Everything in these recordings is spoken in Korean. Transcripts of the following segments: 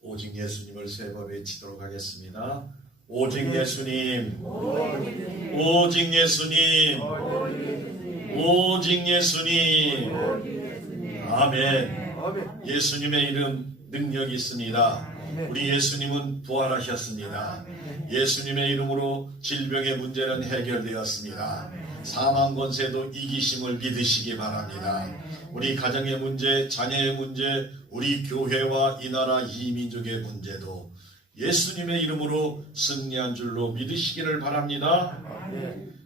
오직 예수님을 세 번 외치도록 하겠습니다. 오직 예수님, 오직 예수님, 오직 예수님. 아멘. 예수님의 이름 능력이 있습니다. 우리 예수님은 부활하셨습니다. 예수님의 이름으로 질병의 문제는 해결되었습니다. 사망 권세도 이기심을 믿으시기 바랍니다. 우리 가정의 문제, 자녀의 문제, 우리 교회와 이 나라 이 민족의 문제도 예수님의 이름으로 승리한 줄로 믿으시기를 바랍니다.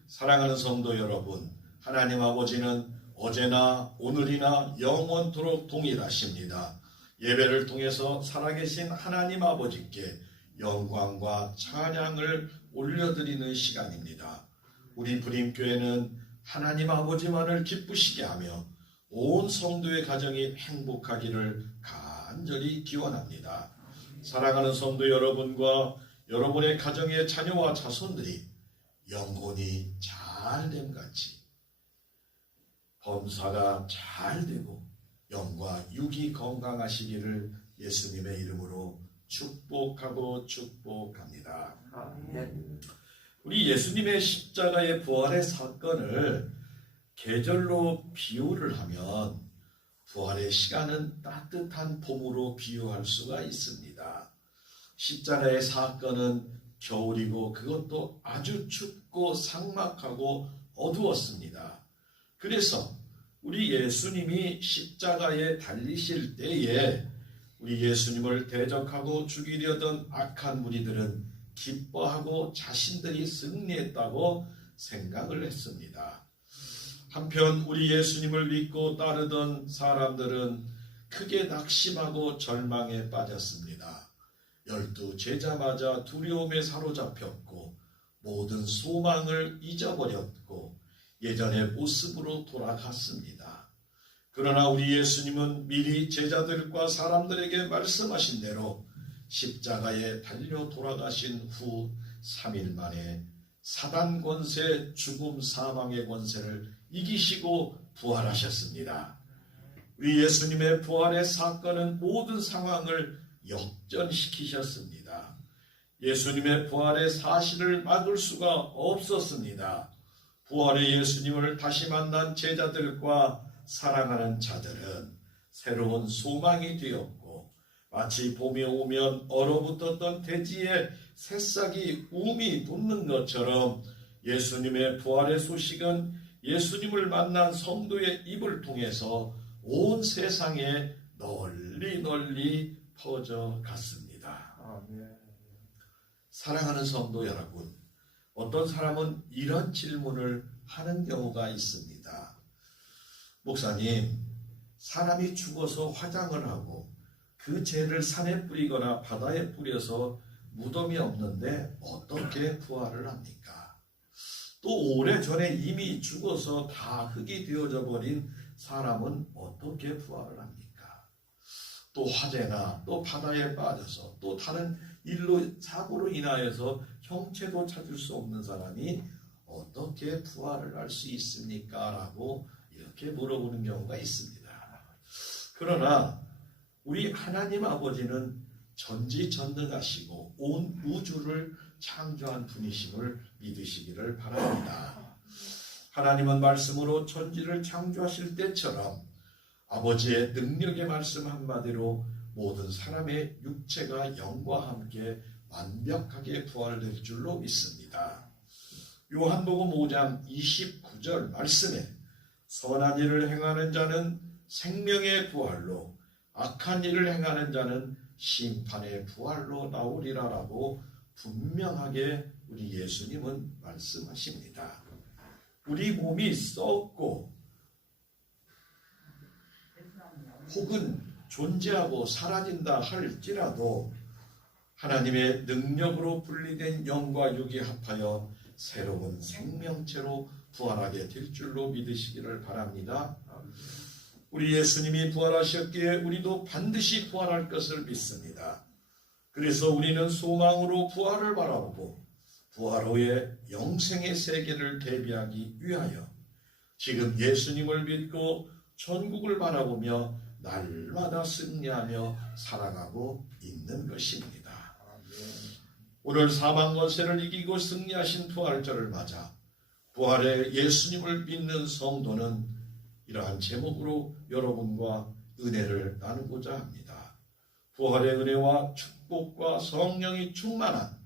사랑하는 성도 여러분, 하나님 아버지는 어제나 오늘이나 영원토록 동일하십니다. 예배를 통해서 살아계신 하나님 아버지께 영광과 찬양을 올려드리는 시간입니다. 우리 불임교회는 하나님 아버지만을 기쁘시게 하며 온 성도의 가정이 행복하기를 간절히 기원합니다. 사랑하는 성도 여러분과 여러분의 가정의 자녀와 자손들이 영혼이 잘됨같이 범사가 잘되고 영과 육이 건강하시기를 예수님의 이름으로 축복하고 축복합니다. 우리 예수님의 십자가의 부활의 사건을 계절로 비유를 하면 부활의 시간은 따뜻한 봄으로 비유할 수가 있습니다. 십자가의 사건은 겨울이고 그것도 아주 춥고 삭막하고 어두웠습니다. 그래서 우리 예수님이 십자가에 달리실 때에 우리 예수님을 대적하고 죽이려던 악한 무리들은 기뻐하고 자신들이 승리했다고 생각을 했습니다. 한편 우리 예수님을 믿고 따르던 사람들은 크게 낙심하고 절망에 빠졌습니다. 12 제자마자 두려움에 사로잡혔고 모든 소망을 잊어버렸고 예전의 모습으로 돌아갔습니다. 그러나 우리 예수님은 미리 제자들과 사람들에게 말씀하신 대로 십자가에 달려 돌아가신 후 3일 만에 사단 권세, 죽음, 사망의 권세를 이기시고 부활하셨습니다. 우리 예수님의 부활의 사건은 모든 상황을 역전시키셨습니다. 예수님의 부활의 사실을 막을 수가 없었습니다. 부활의 예수님을 다시 만난 제자들과 사랑하는 자들은 새로운 소망이 되었고 마치 봄이 오면 얼어붙었던 대지에 새싹이 움이 돋는 것처럼 예수님의 부활의 소식은 예수님을 만난 성도의 입을 통해서 온 세상에 널리 퍼져갔습니다. 사랑하는 성도 여러분, 어떤 사람은 이런 질문을 하는 경우가 있습니다. 목사님, 사람이 죽어서 화장을 하고 그 죄를 산에 뿌리거나 바다에 뿌려서 무덤이 없는데 어떻게 부활을 합니까? 또 오래전에 이미 죽어서 다 흙이 되어져 버린 사람은 어떻게 부활을 합니까? 또 화재나 또 바다에 빠져서 또 다른 일로 사고로 인하여서 형체도 찾을 수 없는 사람이 어떻게 부활을 할 수 있습니까? 라고 이렇게 물어보는 경우가 있습니다. 그러나 우리 하나님 아버지는 전지전능하시고 온 우주를 창조한 분이심을 믿으시기를 바랍니다. 하나님은 말씀으로 천지를 창조하실 때처럼 아버지의 능력의 말씀 한마디로 모든 사람의 육체가 영과 함께 완벽하게 부활될 줄로 믿습니다. 요한복음 5장 29절 말씀에 선한 일을 행하는 자는 생명의 부활로 악한 일을 행하는 자는 심판의 부활로 나오리라라고 분명하게 우리 예수님은 말씀하십니다. 우리 몸이 썩고 혹은 존재하고 사라진다 할지라도 하나님의 능력으로 분리된 영과 육이 합하여 새로운 생명체로 부활하게 될 줄로 믿으시기를 바랍니다. 우리 예수님이 부활하셨기에 우리도 반드시 부활할 것을 믿습니다. 그래서 우리는 소망으로 부활을 바라보고 부활 후에 영생의 세계를 대비하기 위하여 지금 예수님을 믿고 천국을 바라보며 날마다 승리하며 살아가고 있는 것입니다. 오늘 사망 권세를 이기고 승리하신 부활절을 맞아 부활의 예수님을 믿는 성도는 이러한 제목으로 여러분과 은혜를 나누고자 합니다. 부활의 은혜와 축복과 성령이 충만한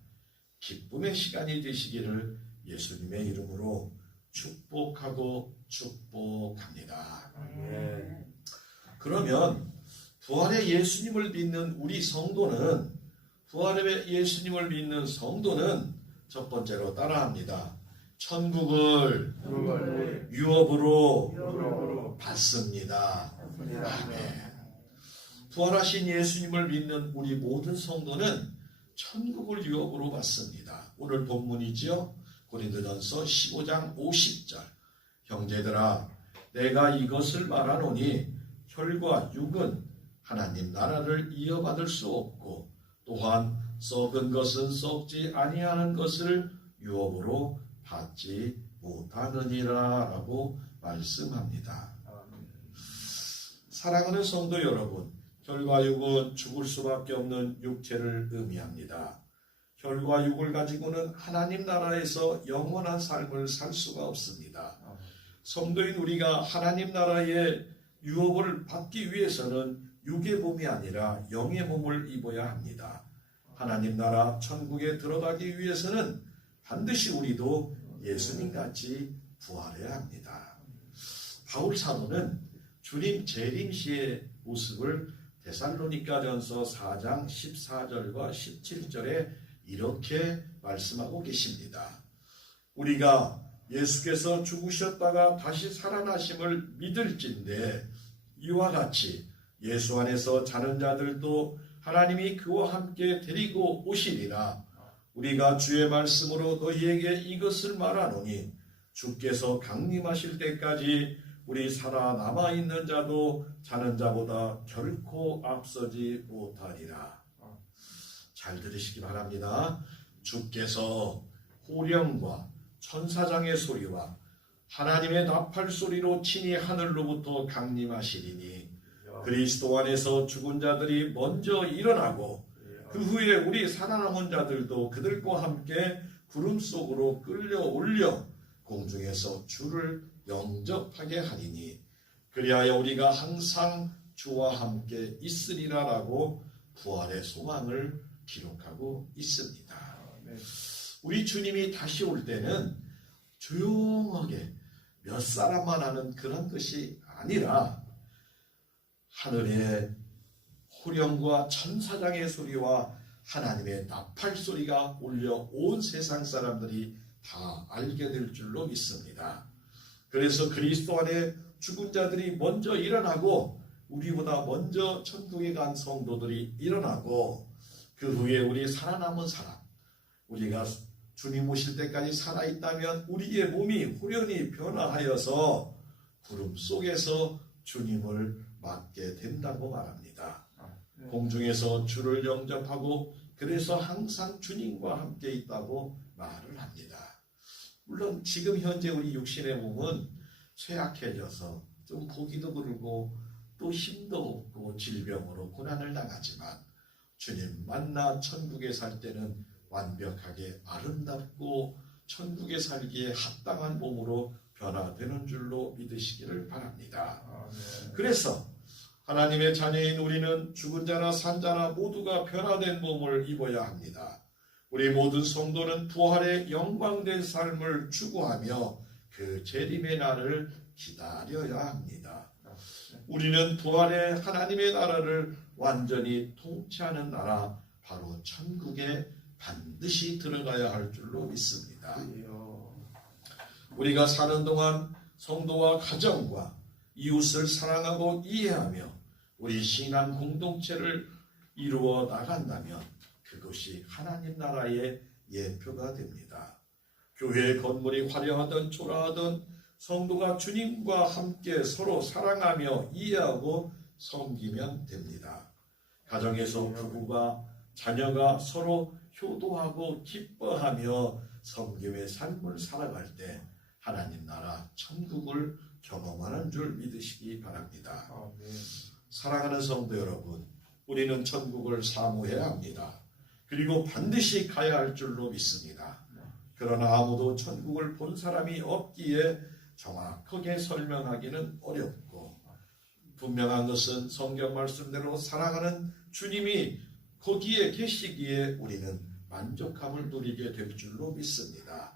기쁨의 시간이 되시기를 예수님의 이름으로 축복하고 축복합니다. 그러면 부활의 예수님을 믿는 우리 성도는, 부활의 예수님을 믿는 성도는 첫 번째로 따라합니다. 천국을 유업으로 받습니다. 아멘. 부활하신 예수님을 믿는 우리 모든 성도는 천국을 유업으로 받습니다. 오늘 본문이지요. 고린도전서 15장 50절. 형제들아, 내가 이것을 말하노니 혈과 육은 하나님 나라를 이어받을 수 없고 또한 썩은 것은 썩지 아니하는 것을 유업으로 받지 못하느니라 라고 말씀합니다. 사랑하는 성도 여러분, 혈과 육은 죽을 수밖에 없는 육체를 의미합니다. 혈과 육을 가지고는 하나님 나라에서 영원한 삶을 살 수가 없습니다. 성도인 우리가 하나님 나라의 유업을 받기 위해서는 육의 몸이 아니라 영의 몸을 입어야 합니다. 하나님 나라 천국에 들어가기 위해서는 반드시 우리도 예수님같이 부활해야 합니다. 바울 사도는 주님 재림 시의 모습을 데살로니가전서 4장 14절과 17절에 이렇게 말씀하고 계십니다. 우리가 예수께서 죽으셨다가 다시 살아나심을 믿을진대 이와 같이 예수 안에서 자는 자들도 하나님이 그와 함께 데리고 오시리라. 우리가 주의 말씀으로 너희에게 이것을 말하노니 주께서 강림하실 때까지 우리 살아남아 있는 자도 자는 자보다 결코 앞서지 못하리라. 잘 들으시기 바랍니다. 주께서 호령과 천사장의 소리와 하나님의 나팔 소리로 친히 하늘로부터 강림하시리니 그리스도 안에서 죽은 자들이 먼저 일어나고 그 후에 우리 살아남은 자들도 그들과 함께 구름 속으로 끌려 올려 공중에서 주를 영접하게 하리니 그리하여 우리가 항상 주와 함께 있으리라라고 부활의 소망을 기록하고 있습니다. 우리 주님이 다시 올 때는 조용하게 몇 사람만 하는 그런 것이 아니라 하늘의 호령과 천사장의 소리와 하나님의 나팔 소리가 울려 온 세상 사람들이 다 알게 될 줄로 믿습니다. 그래서 그리스도 안에 죽은 자들이 먼저 일어나고 우리보다 먼저 천국에 간 성도들이 일어나고 그 후에 우리 살아남은 사람, 우리가 주님 오실 때까지 살아있다면 우리의 몸이 후련히 변화하여서 구름 속에서 주님을 맞게 된다고 말합니다. 공중에서 주를 영접하고 그래서 항상 주님과 함께 있다고 말을 합니다. 물론 지금 현재 우리 육신의 몸은 쇠약해져서 좀 보기도 그르고 또 힘도 없고 질병으로 고난을 당하지만 주님 만나 천국에 살 때는 완벽하게 아름답고 천국에 살기에 합당한 몸으로 변화되는 줄로 믿으시기를 바랍니다. 그래서 하나님의 자녀인 우리는 죽은 자나 산 자나 모두가 변화된 몸을 입어야 합니다. 우리 모든 성도는 부활의 영광된 삶을 추구하며 그 재림의 날을 기다려야 합니다. 우리는 부활의 하나님의 나라를 완전히 통치하는 나라, 바로 천국에 반드시 들어가야 할 줄로 믿습니다. 우리가 사는 동안 성도와 가정과 이웃을 사랑하고 이해하며 우리 신앙 공동체를 이루어 나간다면 그것이 하나님 나라의 예표가 됩니다. 교회 건물이 화려하든 초라하든 성도가 주님과 함께 서로 사랑하며 이해하고 섬기면 됩니다. 가정에서 부부가 자녀가 서로 효도하고 기뻐하며 섬김의 삶을 살아갈 때 하나님 나라 천국을 경험하는 줄 믿으시기 바랍니다. 사랑하는 성도 여러분, 우리는 천국을 사모해야 합니다. 그리고 반드시 가야 할 줄로 믿습니다. 그러나 아무도 천국을 본 사람이 없기에 정확하게 설명하기는 어렵고, 분명한 것은 성경 말씀대로 사랑하는 주님이 거기에 계시기에 우리는 만족함을 누리게 될 줄로 믿습니다.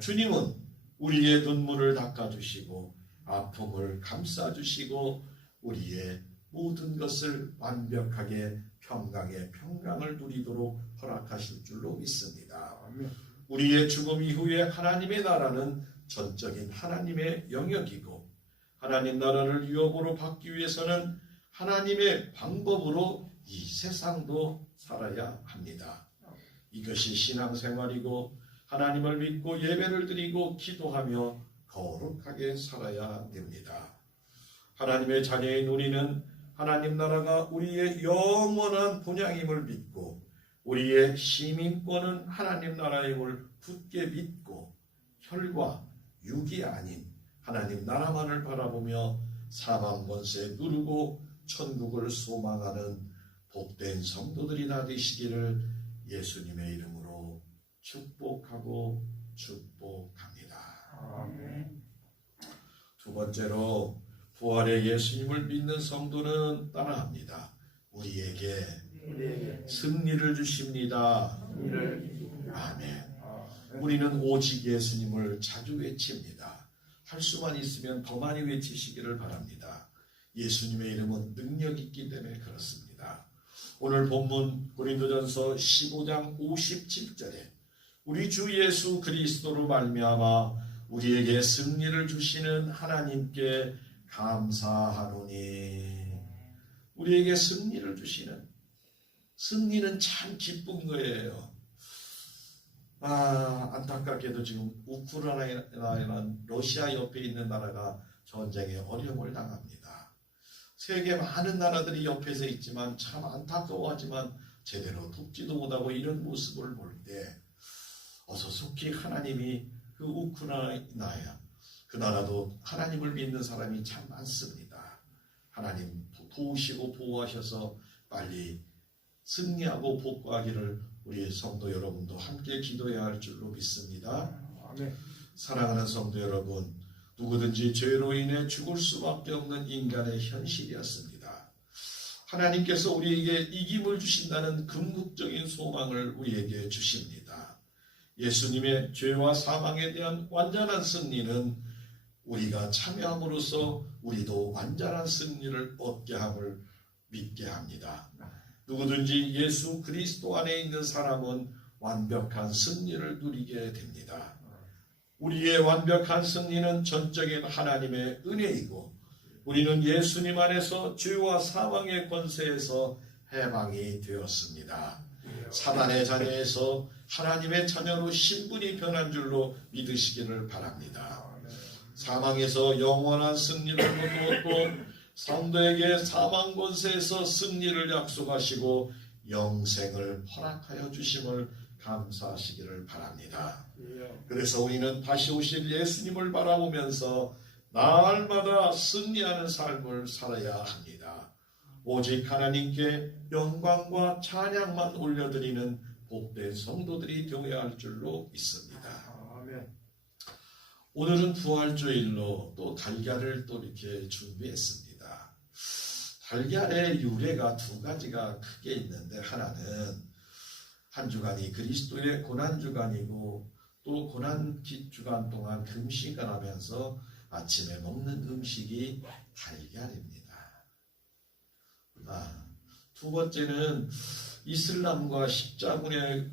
주님은 우리의 눈물을 닦아주시고 아픔을 감싸주시고 우리의 모든 것을 완벽하게 평강의 평강을 누리도록 허락하실 줄로 믿습니다. 우리의 죽음 이후에 하나님의 나라는 전적인 하나님의 영역이고, 하나님 나라를 유업으로 받기 위해서는 하나님의 방법으로 이 세상도 살아야 합니다. 이것이 신앙생활이고, 하나님을 믿고 예배를 드리고 기도하며 거룩하게 살아야 됩니다. 하나님의 자녀인 우리는 하나님 나라가 우리의 영원한 본향임을 믿고, 우리의 시민권은 하나님 나라임을 굳게 믿고, 혈과 육이 아닌 하나님 나라만을 바라보며 사망 권세 누르고 천국을 소망하는 복된 성도들이 다 되시기를 예수님의 이름으로 축복하고 축복합니다. 아멘. 두 번째로, 부활의 예수님을 믿는 성도는 따라합니다. 우리에게 승리를 주십니다. 아멘. 우리는 오직 예수님을 자주 외칩니다. 할 수만 있으면 더 많이 외치시기를 바랍니다. 예수님의 이름은 능력 있기 때문에 그렇습니다. 오늘 본문 고린도전서 15장 57절에 우리 주 예수 그리스도로 말미암아 우리에게 승리를 주시는 하나님께 감사하노니. 우리에게 승리를 주시는, 승리는 참 기쁜 거예요. 안타깝게도 지금 우크라이나라는 러시아 옆에 있는 나라가 전쟁에 어려움을 당합니다. 세계 많은 나라들이 옆에서 있지만 참 안타까워하지만 제대로 돕지도 못하고 이런 모습을 볼 때 어서 속히 하나님이 그 우크라이나야, 그 나라도 하나님을 믿는 사람이 참 많습니다. 하나님 도우시고 보호하셔서 빨리 승리하고 복구하기를 우리 성도 여러분도 함께 기도해야 할 줄로 믿습니다. 아멘. 사랑하는 성도 여러분, 누구든지 죄로 인해 죽을 수밖에 없는 인간의 현실이었습니다. 하나님께서 우리에게 이김을 주신다는 궁극적인 소망을 우리에게 주십니다. 예수님의 죄와 사망에 대한 완전한 승리는 우리가 참여함으로써 우리도 완전한 승리를 얻게 함을 믿게 합니다. 누구든지 예수 그리스도 안에 있는 사람은 완벽한 승리를 누리게 됩니다. 우리의 완벽한 승리는 전적인 하나님의 은혜이고, 우리는 예수님 안에서 죄와 사망의 권세에서 해방이 되었습니다. 사단의 자녀에서 하나님의 자녀로 신분이 변한 줄로 믿으시기를 바랍니다. 사망에서 영원한 승리를 거두었고 성도에게 사망 권세에서 승리를 약속하시고 영생을 허락하여 주심을 감사하시기를 바랍니다. 그래서 우리는 다시 오실 예수님을 바라보면서 날마다 승리하는 삶을 살아야 합니다. 오직 하나님께 영광과 찬양만 올려드리는 복된 성도들이 되어야 할 줄로 믿습니다. 오늘은 부활주일로 또 달걀을 또 이렇게 준비했습니다. 달걀의 유래가 두 가지가 크게 있는데, 하나는 한 주간이 그리스도의 고난주간이고 또 고난주간 동안 금식을 하면서 아침에 먹는 음식이 달걀입니다. 두 번째는 이슬람과 십자군의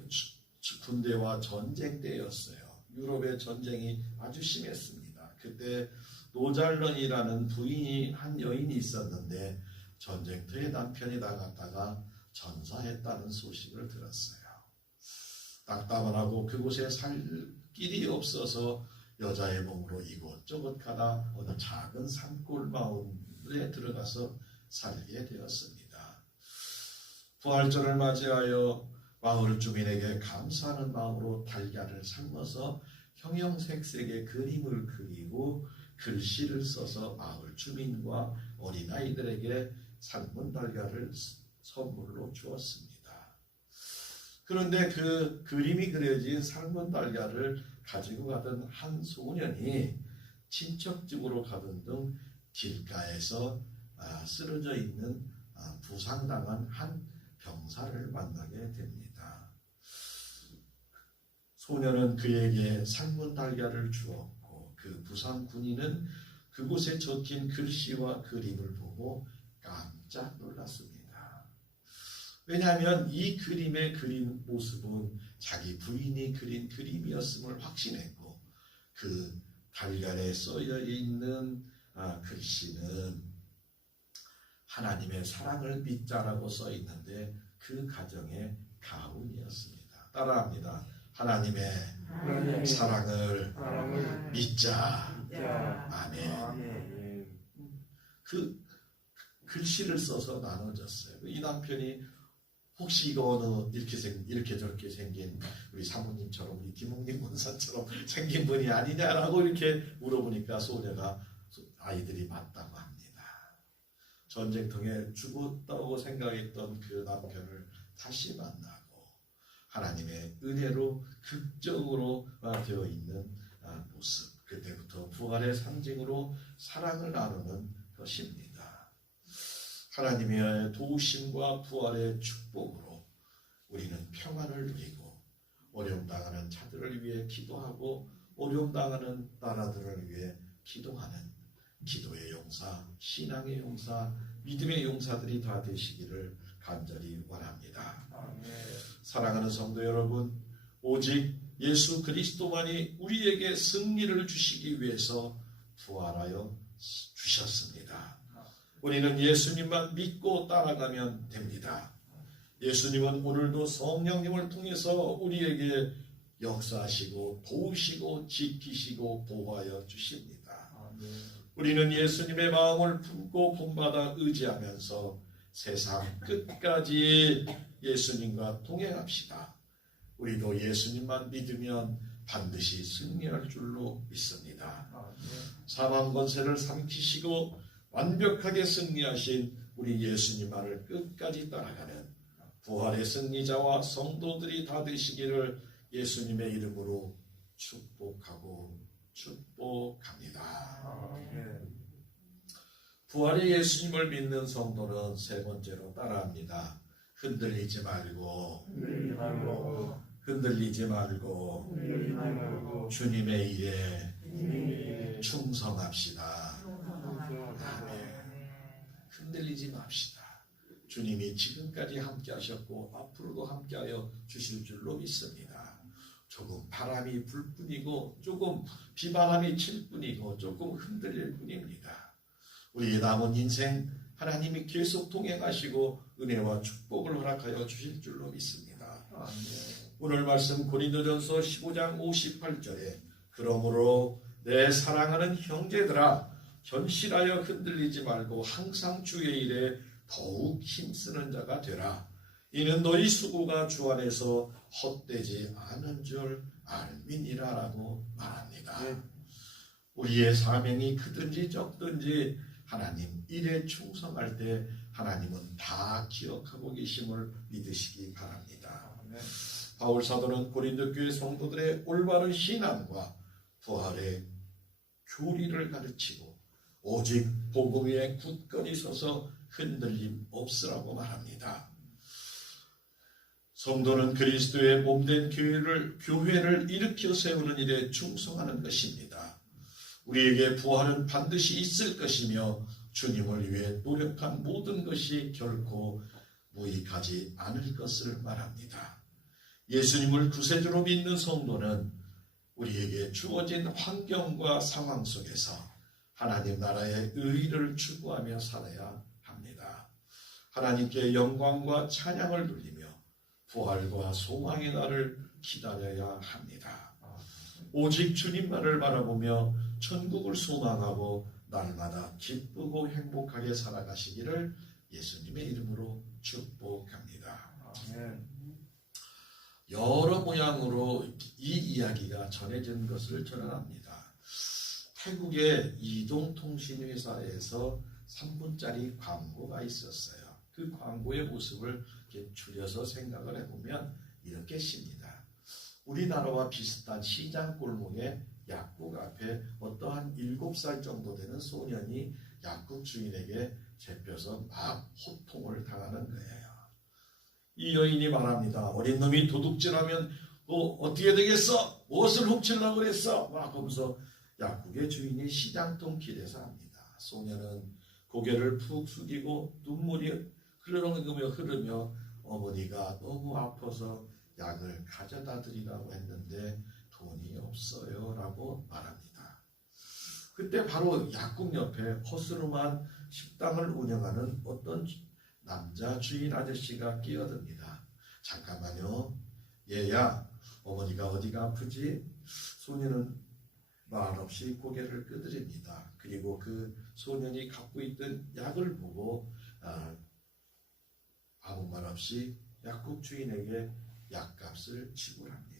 군대와 전쟁 때였어요. 유럽의 전쟁이 아주 심했습니다. 그때 노잘런이라는 부인이 한 여인이 있었는데 전쟁터에 남편이 나갔다가 전사했다는 소식을 들었어요. 딱따만하고 그곳에 살 길이 없어서 여자의 몸으로 이곳저곳 가다 어느 작은 산골 마을에 들어가서 살게 되었습니다. 부활절을 맞이하여 마을 주민에게 감사하는 마음으로 달걀을 삶아서 형형색색의 그림을 그리고 글씨를 써서 마을 주민과 어린아이들에게 삶은 달걀을 선물로 주었습니다. 그런데 그 그림이 그려진 삶은 달걀을 가지고 가던 한 소년이 친척 집으로 가던 등 길가에서 쓰러져 있는 부상당한 한 병사를 만나게 됩니다. 소년은 그에게 삶은 달걀을 주었고 그 부상 군인은 그곳에 적힌 글씨와 그림을 보고 깜짝 놀랐습니다. 왜냐하면 이 그림에 그린 모습은 자기 부인이 그린 그림이었음을 확신했고 그 달걀에 써여 있는 글씨는 하나님의 사랑을 믿자라고 써 있는데 그 가정의 가훈이었습니다. 따라합니다. 하나님의 사랑을 믿자. 아멘. 그 글씨를 써서 나눠줬어요. 이 남편이 혹시 이거는 이렇게 저렇게 생긴 우리 사모님처럼 우리 김웅님 원사처럼 생긴 분이 아니냐라고 이렇게 물어보니까 소녀가 아이들이 맞다고 합니다. 전쟁통에 죽었다고 생각했던 그 남편을 다시 만나고 하나님의 은혜로 극적으로 되어 있는 모습. 그때부터 부활의 상징으로 사랑을 나누는 것입니다. 하나님의 도우심과 부활의 축복으로 우리는 평안을 누리고 어려움 당하는 자들을 위해 기도하고 어려움 당하는 나라들을 위해 기도하는 기도의 용사, 신앙의 용사, 믿음의 용사들이 다 되시기를 간절히 원합니다. 사랑하는 성도 여러분, 오직 예수 그리스도만이 우리에게 승리를 주시기 위해서 부활하여 주셨습니다. 우리는 예수님만 믿고 따라가면 됩니다. 예수님은 오늘도 성령님을 통해서 우리에게 역사하시고 도우시고 지키시고 보호하여 주십니다. 우리는 예수님의 마음을 품고 본받아 의지하면서 세상 끝까지 예수님과 동행합시다. 우리도 예수님만 믿으면 반드시 승리할 줄로 믿습니다. 사망 권세를 삼키시고 완벽하게 승리하신 우리 예수님만을 끝까지 따라가는 부활의 승리자와 성도들이 다 되시기를 예수님의 이름으로 축복하고 축복합니다. 부활의 예수님을 믿는 성도는 세 번째로 따라합니다. 흔들리지 말고 주님의 일에 충성합시다. 흔들리지 맙시다. 주님이 지금까지 함께 하셨고 앞으로도 함께하여 주실 줄로 믿습니다. 조금 바람이 불 뿐이고 조금 비바람이 칠 뿐이고 조금 흔들릴 뿐입니다. 우리의 남은 인생 하나님이 계속 동행하시고 은혜와 축복을 허락하여 주실 줄로 믿습니다. 오늘 말씀 고린도전서 15장 58절에 그러므로 내 사랑하는 형제들아 견실하여 흔들리지 말고 항상 주의 일에 더욱 힘쓰는 자가 되라. 이는 너희 수고가 주 안에서 헛되지 않은 줄 알미니라 라고 말합니다. 우리의 사명이 크든지 적든지 하나님 일에 충성할 때 하나님은 다 기억하고 계심을 믿으시기 바랍니다. 바울 사도는 고린도 교회 성도들의 올바른 신앙과 부활의 교리를 가르치고 오직 복음 위에 굳건히 서서 흔들림 없으라고 말합니다. 성도는 그리스도의 몸된 교회를 일으켜 세우는 일에 충성하는 것입니다. 우리에게 부활은 반드시 있을 것이며 주님을 위해 노력한 모든 것이 결코 무익하지 않을 것을 말합니다. 예수님을 구세주로 믿는 성도는 우리에게 주어진 환경과 상황 속에서 하나님 나라의 의를 추구하며 살아야 합니다. 하나님께 영광과 찬양을 돌리며 부활과 소망의 날을 기다려야 합니다. 오직 주님만을 바라보며 천국을 소망하고 날마다 기쁘고 행복하게 살아가시기를 예수님의 이름으로 축복합니다. 여러 모양으로 이 이야기가 전해진 것을 전합니다. 태국의 이동통신회사에서 3분짜리 광고가 있었어요. 그 광고의 모습을 이렇게 줄여서 생각을 해보면 이렇게 씁니다. 우리나라와 비슷한 시장 골목의 약국 앞에 어떠한 7살 정도 되는 소년이 약국 주인에게 잡혀서 막 호통을 당하는 거예요. 이 여인이 말합니다. 어린 놈이 도둑질하면 어떻게 되겠어? 무엇을 훔치려고 그랬어? 막 하면서 약국의 주인이 시장통 길에서 합니다. 소년은 고개를 푹 숙이고 눈물이 흐르며 어머니가 너무 아파서 약을 가져다 드리라고 했는데 돈이 없어요 라고 말합니다. 그때 바로 약국 옆에 허스름한 식당을 운영하는 어떤 남자 주인 아저씨가 끼어듭니다. 잠깐만요. 얘야, 어머니가 어디가 아프지? 소년은 말없이 고개를 끄드립니다. 그리고 그 소년이 갖고 있던 약을 보고 아무 말 없이 약국 주인에게 약값을 지불합니다.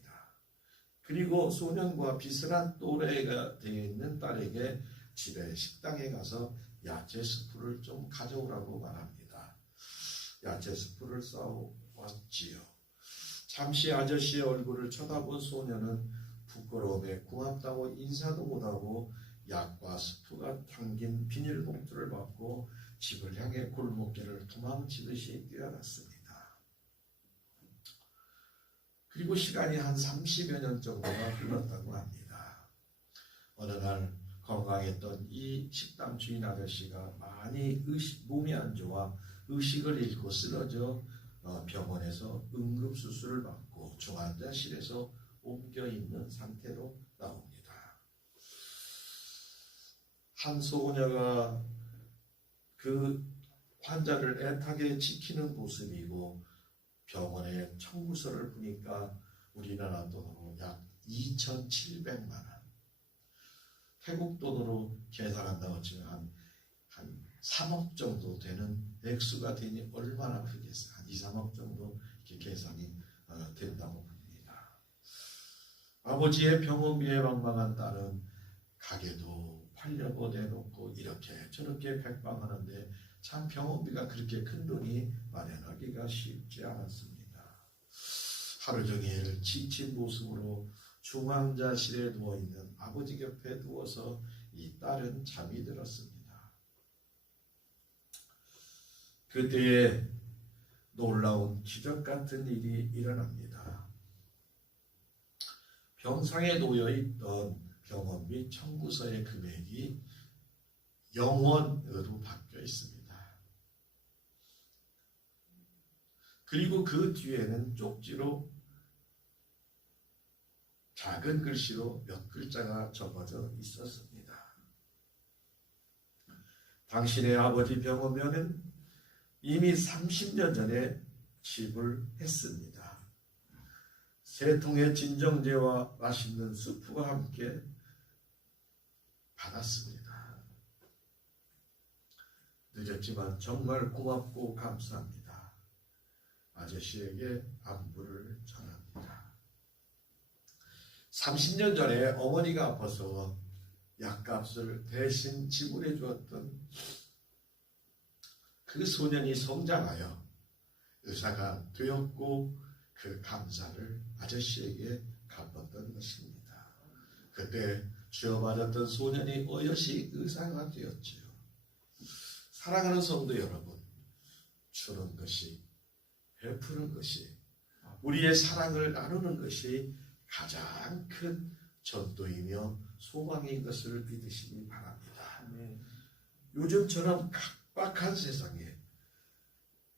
그리고 소년과 비슷한 또래가 되어 있는 딸에게 집에 식당에 가서 야채 스프를 좀 가져오라고 말합니다. 야채 스프를 싸왔지요. 잠시 아저씨의 얼굴을 쳐다본 소년은 부끄러움에 고맙다고 인사도 못하고 약과 스프가 담긴 비닐봉투를 받고 집을 향해 골목길을 도망치듯이 뛰어났습니다. 그리고 시간이 한 30여 년 정도가 흘렀다고 합니다. 어느 날 건강했던 이 식당 주인 아저씨가 많이 몸이 안 좋아 의식을 잃고 쓰러져 병원에서 응급수술을 받고 중환자실에서 옮겨 있는 상태로 나옵니다. 한 소녀가 그 환자를 애타게 지키는 모습이고 병원에 청구서를 보니까 우리나라 돈으로 약 2,700만 원, 태국 돈으로 계산한다고 치면 한 3억 정도 되는 액수가 되니 얼마나 크겠어요. 한 2, 3억 정도 이렇게 계산이 된다고 봅니다. 아버지의 병원비에 방황한 딸은 가게도 팔려고 내놓고 이렇게 저렇게 백방하는데 참 병원비가 그렇게 큰 돈이 마련하기가 쉽지 않았습니다. 하루 종일 지친 모습으로 중환자실에 누워있는 아버지 곁에 누워서 이 딸은 잠이 들었습니다. 그때에 놀라운 기적 같은 일이 일어납니다. 병상에 놓여있던 병원비 청구서의 금액이 0원으로 바뀌어 있습니다. 그리고 그 뒤에는 쪽지로 작은 글씨로 몇 글자가 적어져 있었습니다. 당신의 아버지 병원비는 이미 30년 전에 지불했습니다. 세 통의 진정제와 맛있는 수프와 함께 받았습니다. 늦었지만 정말 고맙고 감사합니다. 아저씨에게 안부를 전합니다. 30년 전에 어머니가 아파서 약값을 대신 지불해 주었던 그 소년이 성장하여 의사가 되었고 그 감사를 아저씨에게 갚았던 것입니다. 그때 주어받았던 소년이 어여시 의사가 되었지요. 사랑하는 성도 여러분, 주는 것이, 베푸는 것이, 우리의 사랑을 나누는 것이 가장 큰 전도이며 소망인 것을 믿으시기 바랍니다. 요즘처럼 각박한 세상에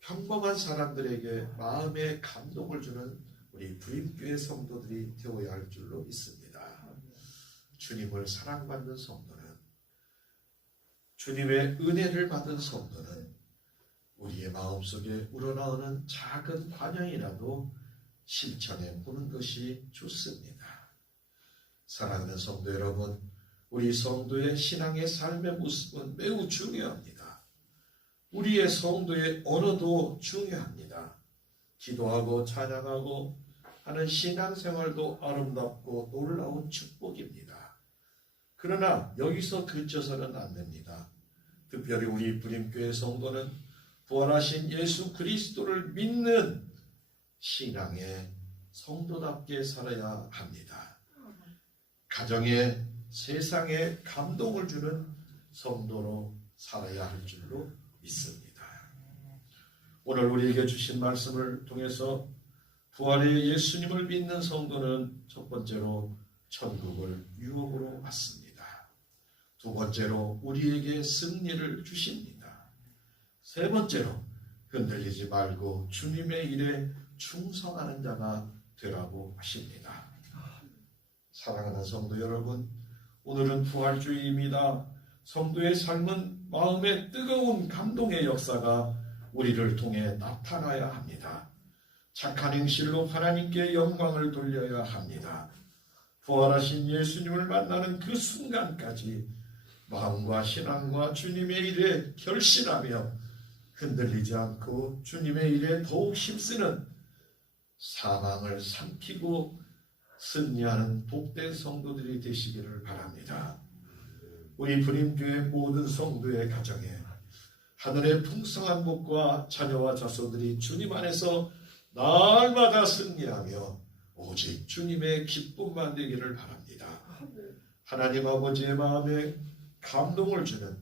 평범한 사람들에게 마음의 감동을 주는 우리 부임교회 성도들이 되어야 할 줄로 믿습니다. 주님을 사랑받는 성도는, 주님의 은혜를 받은 성도는 우리의 마음속에 우러나오는 작은 반영이라도 실천해 보는 것이 좋습니다. 사랑하는 성도 여러분, 우리 성도의 신앙의 삶의 모습은 매우 중요합니다. 우리의 성도의 언어도 중요합니다. 기도하고 찬양하고 하는 신앙생활도 아름답고 놀라운 축복입니다. 그러나 여기서 그쳐서는 안 됩니다. 특별히 우리 부림교회 성도는 부활하신 예수 그리스도를 믿는 신앙의 성도답게 살아야 합니다. 가정에 세상에 감동을 주는 성도로 살아야 할 줄로 믿습니다. 오늘 우리에게 주신 말씀을 통해서 부활의 예수님을 믿는 성도는 첫 번째로 천국을 유업으로 받습니다. 두 번째로 우리에게 승리를 주십니다. 세 번째로 흔들리지 말고 주님의 일에 충성하는 자가 되라고 하십니다. 사랑하는 성도 여러분, 오늘은 부활주의입니다. 성도의 삶은 마음의 뜨거운 감동의 역사가 우리를 통해 나타나야 합니다. 착한 행실로 하나님께 영광을 돌려야 합니다. 부활하신 예수님을 만나는 그 순간까지 마음과 신앙과 주님의 일에 결실하며 흔들리지 않고 주님의 일에 더욱 힘쓰는 사망을 삼키고 승리하는 복된 성도들이 되시기를 바랍니다. 우리 부림교회 모든 성도의 가정에 하늘의 풍성한 복과 자녀와 자손들이 주님 안에서 날마다 승리하며 오직 주님의 기쁨만 되기를 바랍니다. 하나님 아버지의 마음에 감동을 주는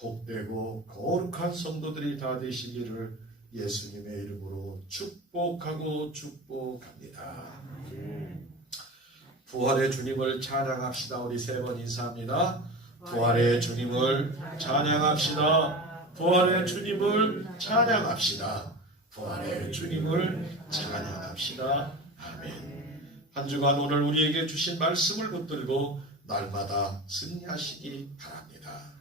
복되고 거룩한 성도들이 다 되시기를 예수님의 이름으로 축복하고 축복합니다. 부활의 주님을 찬양합시다. 우리 세 번 인사합니다. 부활의 주님을 찬양합시다. 부활의 주님을 찬양합시다. 부활의 주님을 찬양합시다. 아멘. 한 주간 오늘 우리에게 주신 말씀을 붙들고 날마다 승리하시기 바랍니다.